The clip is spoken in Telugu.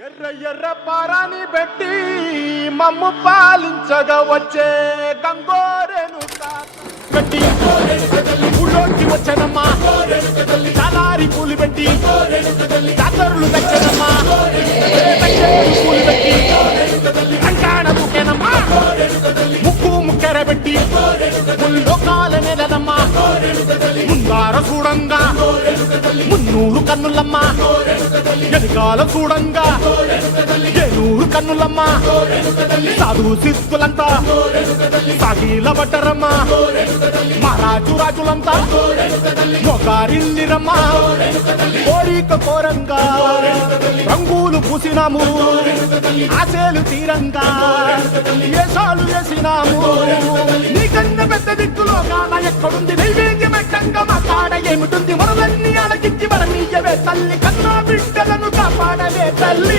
ఎర్ర ఎర్ర పారాని పెట్టి మమ్ము పాలించగా వచ్చే గంగోరెను పెట్టి ఊళ్ళోకి వచ్చనమ్మా చాలారి పూలు పెట్టి జాతరులు తెచ్చనమ్మా పూలు పెట్టి కంకాణ ముఖ్యనమ్మా ముక్కు ముక్కెర పెట్టి ముల్లోకాల నెలనమ్మా ముందార చూడంగా మున్నూరు కన్నులమ్మా ఎనకాల చూడంగా ఏనూరు కన్నులమ్మా సాధు సిద్ధులంతా సాగిల బట్టరమ్మా మహారాజు రాజులంతా మొగారిల్లిరమ్మా కోరిక కోరంగా రంగులు పూసినాము ఆశలు తీరంగా ఏసాలు వేసినాము నీ కన్న పెద్ద దిక్కులో కాన ఎక్కడుంది నైవేద్యం ఎట్టంగా మా కాడ ఏమిటుంది మనలన్నీ అలకించి మన నీయవే తల్లి కన్నా బిడ్డలను కాపాడవే తల్లి